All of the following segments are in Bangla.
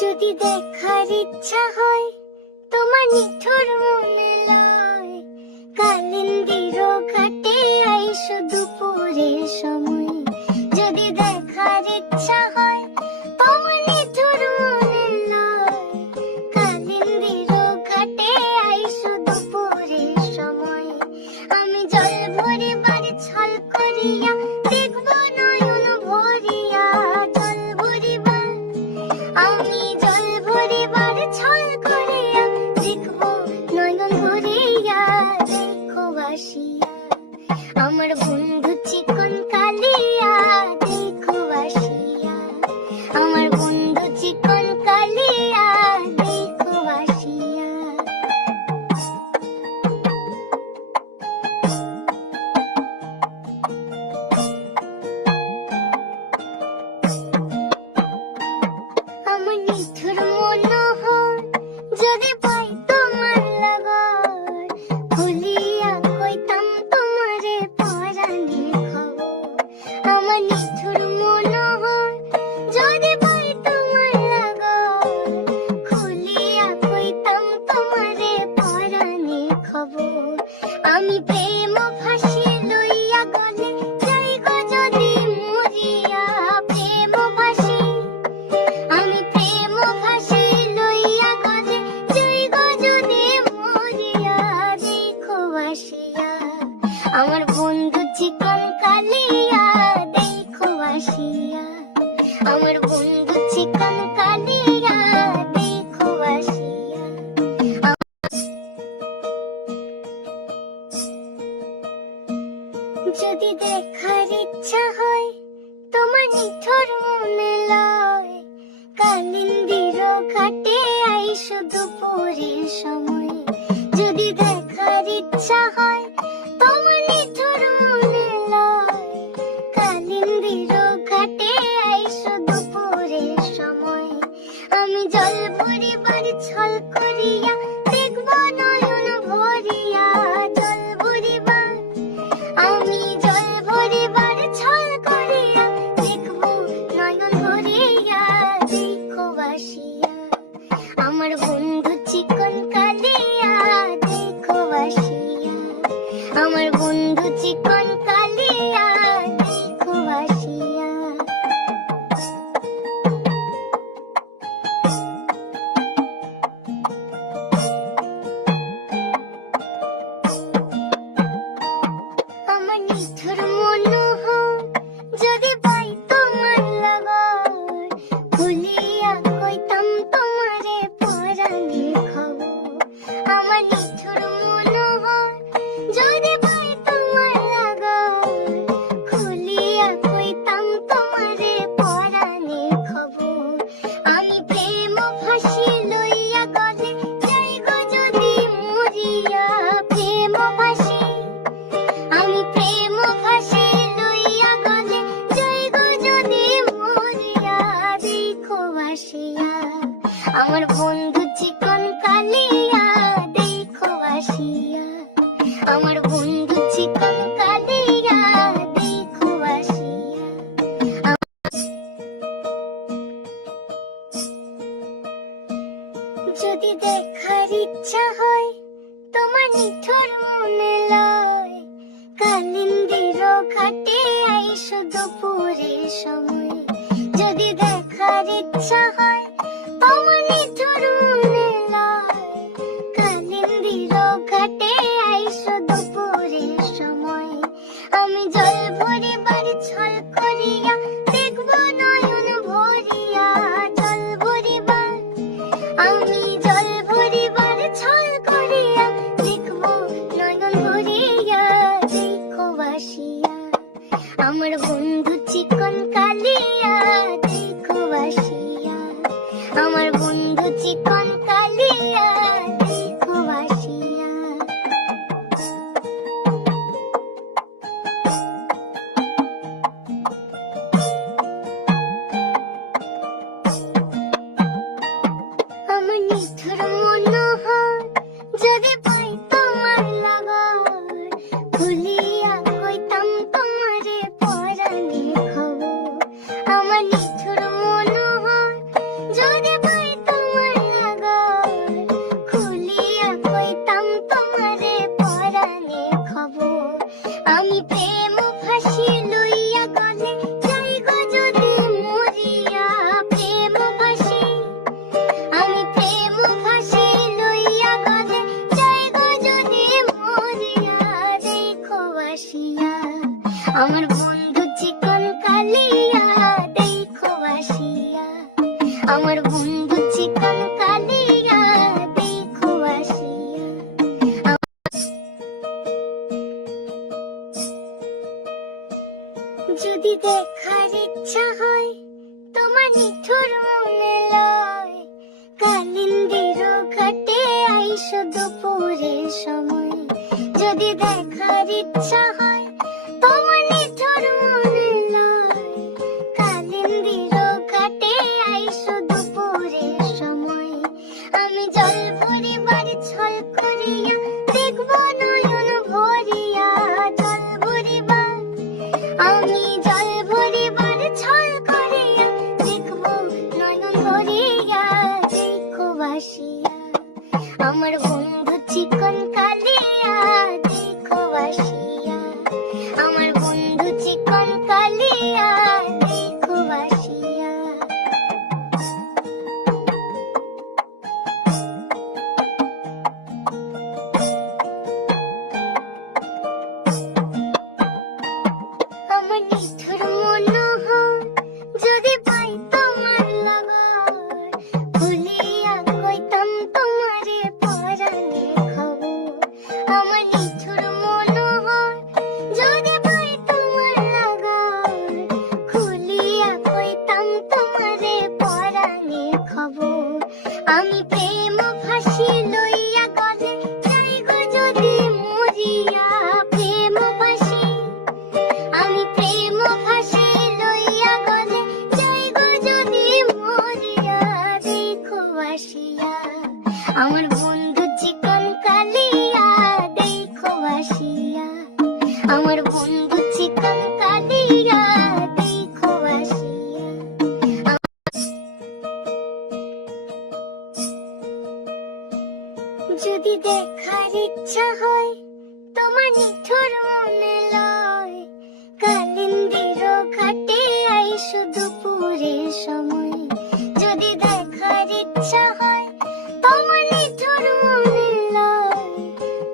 যদি দেখার ইচ্ছা হয় তোমার নিঠুর মনে লয়, কালিন্দির ঘাটে আইসো দুপুরের সময়। যদি দেখার ইচ্ছা হয় তোমার নিঠুর মনে লয়, কালিন্দির ঘাটে আইসো দুপুরের সময়। আমি জল ভরিবার ছল করিয়া দেখব নয়ন ভরিয়া, জল ভরিবার আমি জল ভরিবার ছল করিয়া দেখব নয়ন ভরিয়া। দেখো আসিয়া আমার বন্ধু চিকন কালিয়া, দেখো আসিয়া আমার বন্ধু চিকন কালিয়া, দেখো আসিয়া। আমার নিঠুর মনোহর যদি পাই তোমার লাগর, ভুলিয়া কইতাম তোমারে পরাণের খবর। আমার নিঠুর মনোহর যদি পাই তোমার লাগর, খুলিয়া কইতাম তোমারে পরাণের খবর। আমি প্রেম ফাঁসি লইয়া গলে যাইগো যদি মরিয়া, প্রেম ফাঁসি আমি প্রেম ফাঁসি লইয়া গলে যাইগো যদি মরিয়া। দেখো আসিয়া আমার বন্ধু চিকন কালিয়া, দেখো আসিয়া আমার বন্ধু চিকন কালিয়া, দেখো আসিয়া। যদি দেখার ইচ্ছা হয় তোমার নিঠুর মনে লয়, কালিন্দির ঘাটে আইসো দুপুরের সময়। যদি দেখার ইচ্ছা হয় তোমার নিঠুর মনে লয়, কালিন্দির ঘাটে আইসো দুপুরের সময়। আমি জল ভরিবার ছল করিয়া দেখব নয়ন ভরিয়া, জল ভরিবার আমি জল ভরিবার ছল করিয়া দেখব নয়ন ভরিয়া। দেখো আসিয়া আমার বন্ধু চিকন কালিয়া, দেখো আসিয়া আমার বন্ধু চিকন কালিয়া, দেখো আসিয়া। আমার নিঠুর মনোহর যদি পাই তোমার লাগর, ভুলিয়া কইতাম তোমারে পরাণের খবর। আমার নিঠুর মনোহর যদি পাই তোমার লাগর, খুলিয়া কইতাম তোমারে পরাণের খবর। আমি প্রেম ফাঁসি লইয়া গলে যাইগো যদি মরিয়া, প্রেম ফাঁসি আমি প্রেম ফাঁসি লইয়া গলে যাইগো যদি মরিয়া। দেখো আসিয়া আমার বন্ধু চিকন কালিয়া, দেখো আসিয়া আমার বন্ধু চিকন কালিয়া, দেখো আসিয়া। যদি দেখার ইচ্ছা হয় তোমার নিঠুর মনে লয়, কালিন্দির ঘাটে আইসো দুপুরের সময়। যদি দেখার ইচ্ছা হয় তোমার নিঠুর মনে লয়, কালিন্দির ঘাটে আইসো দুপুরের সময়। আমি জল ভরিবার ছল করিয়া দেখব নয়ন ভরিয়া, জল ভরিবার আমি জল ভরিবার ছল করিয়া দেখব নয়ন ভরিয়া। দেখো আসিয়া আমার বন্ধু চিকন কালিয়া, দেখো আসিয়া আমার বন্ধু চিকন কালিয়া, দেখো আসিয়া। আমার নিঠুর মনোহর যদি পাই তোমার লাগর, ভুলিয়া কইতাম তোমারে পরাণের খবর। যদি দেখার ইচ্ছা হয় তোমার নিঠুর মনে লয়, কালিন্দির ঘাটে আইসো দুপুরের সময়। যদি দেখার ইচ্ছা হয় তোমার নিঠুর মনে লয়, কালিন্দির ঘাটে আইসো দুপুরের সময়। আমি জল ভরিবার ছল করিয়া দেখব নয়ন ভরিয়া, জল ভরিবার আমি জল ভরিবার ছল করিয়া দেখব নয়ন ভরিয়া। দেখো বাসিয়া আমার বন্ধু চিকন কালিয়া, দেখো বাসিয়া আমার বন্ধু চিকন কালিয়া, দেখো বাসিয়া। আমার নিঠুর মনোহর যদি পাই তোমার লাগর, ভুলিয়া কইতাম তোমারে পরাণে খবর। আমার নিঠুর মনোহর যদি পাই তোমার লাগর, খুলিয়া কইতাম তোমারে পরাণে খবর। আমি প্রেম ফাঁসি লইয়া গলে যাই গো যদি মরিয়া, প্রেম ফাঁসি আমি প্রেম ফাঁসি লইয়া গলে যাই গো যদি মরিয়া। দেখো বাসিয়া আমার বন্ধু চিকন কালিয়া, দেখো বাসিয়া আমার বন্ধু চিকন কালিয়া, দেখো বাসিয়া। যদি দেখার ইচ্ছা হয় তোমার নিঠুর মনে লয়, কালিন্দির ঘাটে আইসো দুপুরের সময়। যদি দেখার ইচ্ছা হয় তোমার নিঠুর মনে লয়,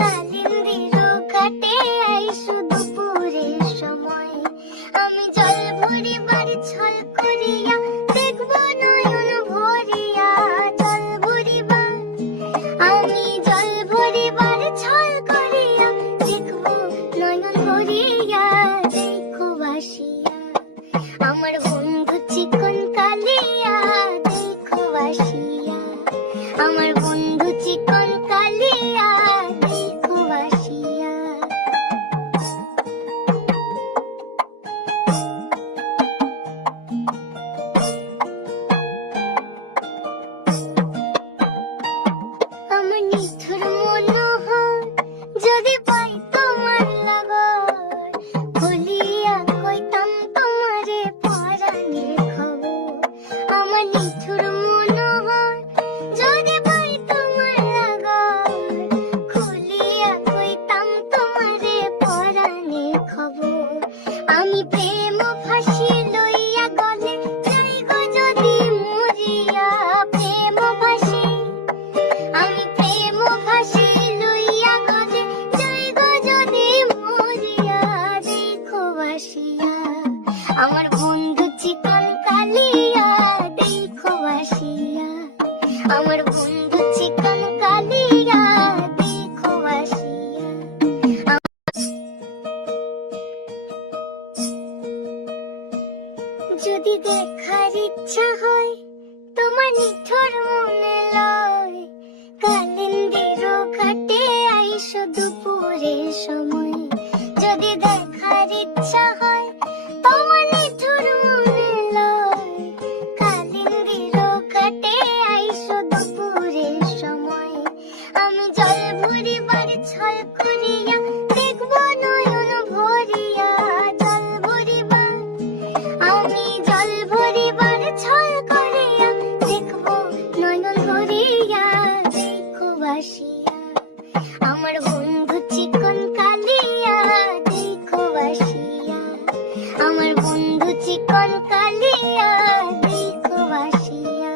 কালিন্দির ঘাটে আইসো দুপুরের সময়। আমি জল ভরিবার ছল করিয়া দেখব নয়ন ভরিয়া, জল ভরিবার আমি জল ভরিবার ছল করিয়া দেখব নয়ন ভরিয়া। দেখো বাসিয়া আমার বন্ধু চিকন কালিয়া, দেখো বাসিয়া আমার বন্ধু চিকন কালিয়া, দেখো বাসিয়া। আমার নিঠুর মনোহর যদি পাই তোমার লাগর, ভুলিয়া কইতাম তোমারে পরাণে খবর। আমার নিঠুর মনোহর যদি পাই তোমার লাগর, খুলিয়া কইতাম তোমারে পরাণে খবর। আমি প্রেম ফাঁসি লইয়া গলে যাই গো যদি মরিয়া, প্রেম ফাঁসি আমি প্রেম ফাঁসি লইয়া গলে যাই গো যদি মরিয়া। দেখো বাসিয়া আমার বন্ধু চিকন কালিয়া, দেখো বাসিয়া আমার বন্ধু চিকন কালিয়া, দেখো বাসিয়া। যদি দেখার ইচ্ছা হয় তোমার নিঠুর মনে লয়, কালিন্দির ঘাটে আইসো দুপুরের সময়। যদি দেখার ইচ্ছা হয় তোমার নিঠুর মনে লয়, কালিন্দির ঘাটে আইসো দুপুরের সময়। আমি জল ভরিবার ছল করিয়া দেখব নয়ন ভরিয়া, জল ভরিবার আমি জল ভরিবার ছল করিয়া দেখব নয়ন ভরিয়া। দেখো বাসিয়া আমার বন্ধু চিকন কালিয়া, দেখো বাসিয়া আমার বন্ধু চিকন কালিয়া, দেখো বাসিয়া।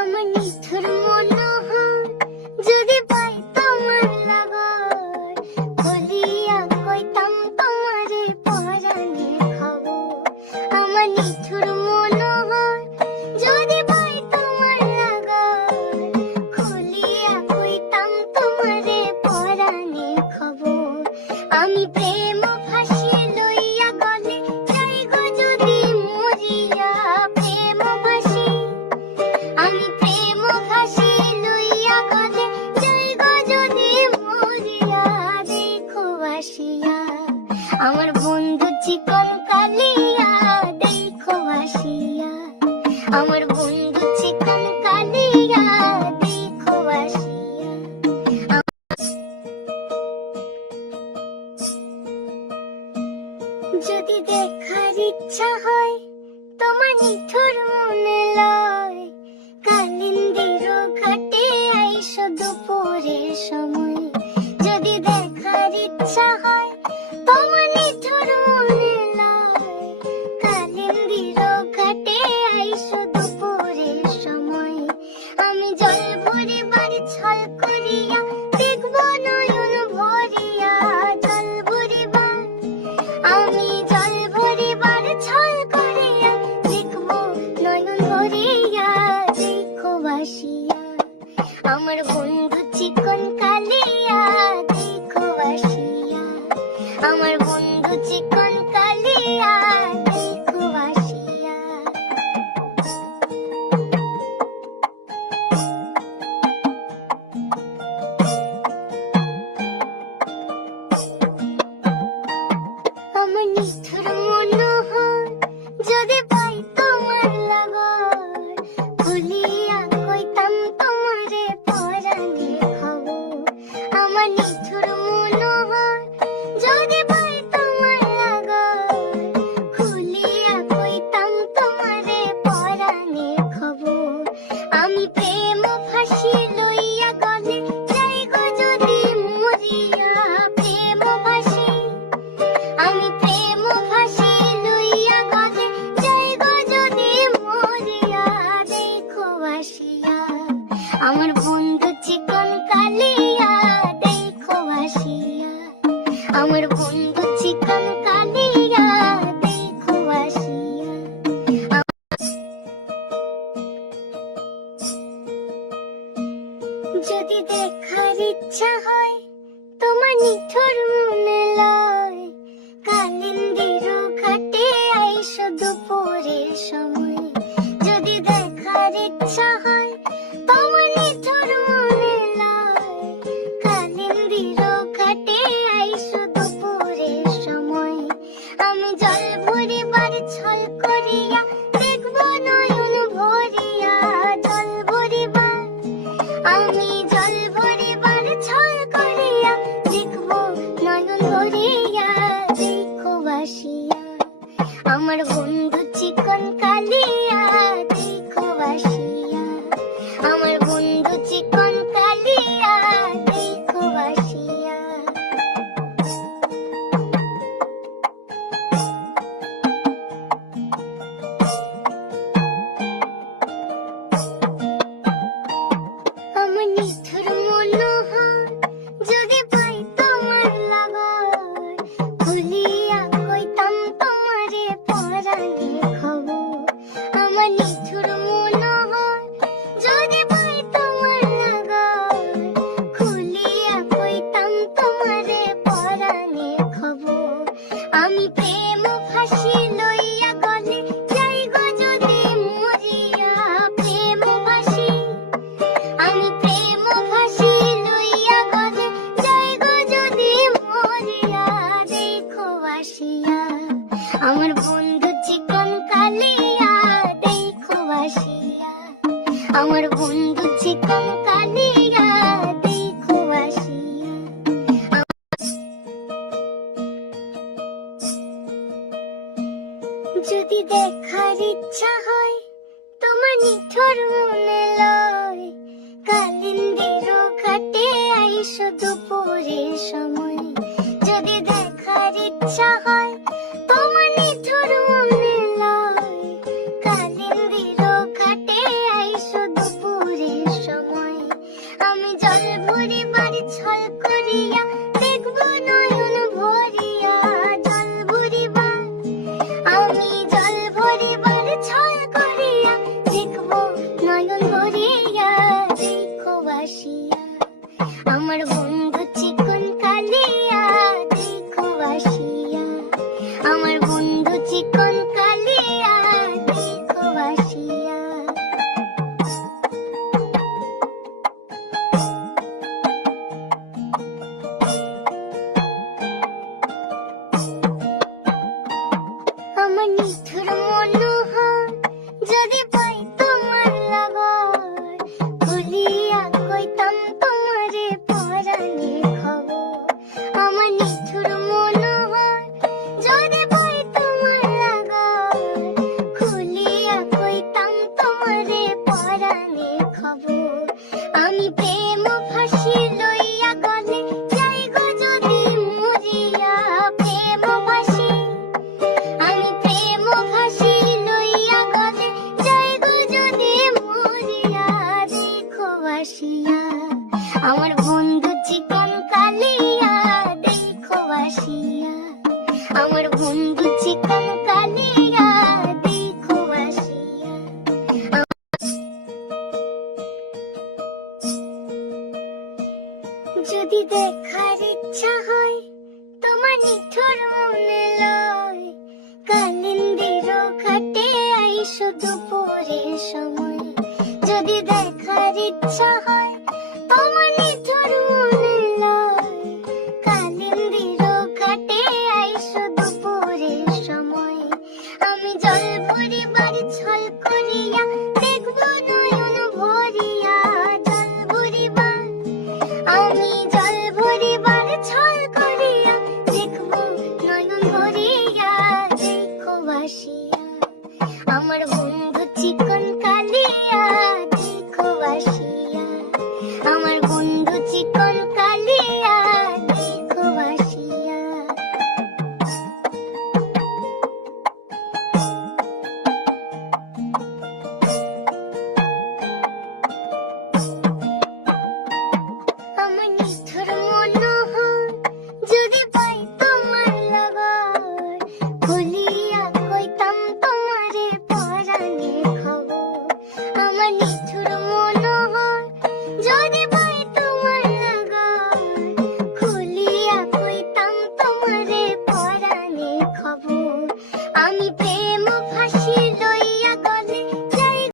আমার নিঠুর মনোহর যদি পাই তোমার লাগর, ভুলিয়া কইতাম তোমারে পরাণে খবর। আমার নিঠুর মনোহর যদি পাই আমার বন্ধু চিকন কালিয়া দেখো আসিয়া, আমার বন্ধু চিকন কালিয়া দেখো আসিয়া। আমার নিষ্ঠুর মনোহর যদি পাই তোমার লাগর, খুলিয়া কইতাম তোমারে পরাণে খবর। আমার নিষ্ঠুর মনোহর যদি পাই তোমার লাগর, খুলিয়া কইতাম তোমারে পরাণে খবর। আমি প্রেম ফাঁসি লইয়া গলে যাই গো যদি মরিয়া, প্রেম ফাঁসি আমি প্রেম ফাঁসি লইয়া গলে যাই গো যদি মরিয়া, দেখো আসিয়া আমার বন্ধু চিকন কালিয়া দেখো আসিয়া, আমার বন্ধু চিকন কালিয়া দেখো আসিয়া। যদি দেখার ইচ্ছা হয় তোমার নিঠুর মনে লয়, কালিন্দির ঘাটে আইসো দুপুরের সময়। যদি দেখার ইচ্ছা হয় তোমার নিঠুর মনে লয়, কালিন্দির ঘাটে আইসো দুপুরের সময়। আমি জল ভরিবার ছল করিয়া দেখবো নয়ন ভরিয়া, জল ভরিবার আমি জল ভরিবার ছল করিয়া দেখবো নয়ন ভরিয়া, দেখো আসিয়া আমার বন্ধু চিকন কালিয়া দেখো আসিয়া, আমার বন্ধু চিকন কালিয়া দেখো আসিয়া। আমার নিষ্ঠুর মনোহর যদি পাই তোমার লাগর, খুলিয়া কইতাম তোমারে পরাণে খবর। আমার নিষ্ঠুর মনোহর যদি পাই তোমার লাগর, খুলিয়া কইতাম তোমারে পরাণে খবর। আমি প্রেম ফাঁসি লইয়া গলে যাই গো যদি মরিয়া, প্রেম ফাঁসি আমি প্রেম ফাঁসি লইয়া গলে যাই গো যদি মরিয়া, দেখো আসিয়া আমার বন্ধু চিকন কালিয়া দেখো আসিয়া, আমার বন্ধু চিকন কালিয়া দেখো আসিয়া। যদি দেখার ইচ্ছা হয় তোমার নিঠুর মনে লয়, কালিন্দির ঘাটে আইসো দুপুরের সময়। যদি দেখার ইচ্ছা হয় তোমার নিঠুর মনে লয়, কালিন্দির ঘাটে আইসো দুপুরের সময়। আমি জল ভরিবার ছল করিয়া দেখবো নয়ন ভরিয়া, জল ভরিবার আমি জল ভরিবার ছল করিয়া দেখবো নয়ন ভরিয়া, দেখো আসিয়া আমার বন্ধু চিকন কালিয়া দেখো আসিয়া, আমার বন্ধু চিকন কালিয়া দেখো আসিয়া। আমার নিঠুর মনোহর যদি পাই তোমার লাগর, খুলিয়া কইতাম তোমারে পরাণে খবর। আমার নিঠুর মনোহর যদি পাই তোমার লাগর, খুলিয়া কইতাম তোমারে পরাণে খবর। আমি প্রেম ফাঁসি লইয়া গলে যাই গো যদি মরিয়া, প্রেম ফাঁসি আমি প্রেম ফাঁসি লইয়া গলে যাই গো যদি মরিয়া, দেখো আসিয়া আমার বন্ধু চিকন কালিয়া দেখো আসিয়া, আমার বন্ধু চিকন কালিয়া দেখো আসিয়া। যদি দেখার ইচ্ছা হয় তোমার নিঠুর মনে লয়, কালিন্দির ঘাটে আইসো দুপুরের সময়। যদি দেখার ইচ্ছা হয় তোমার নিঠুর মনে লয়, কালিন্দির ঘাটে আইসো দুপুরের সময়। আমি জল ভরিবার ছল করিয়া দেখবো নয়ন ভরিয়া, জল ভরিবার আমি জল ভরিবার ছল করিয়া দেখবো নয়ন ভরিয়া। দেখো ভাসিয়া আমার বন্ধু চিকন কালিয়া, দেখো ভাসিয়া আমার বন্ধু চিকন কালিয়া, দেখো ভাসিয়া। আমার নিষ্ঠুর মনোহর যদি পাই তোমার লাগর, খুলিয়া কইতাম তোমারে পরাণের খবর। আমার নিষ্ঠুর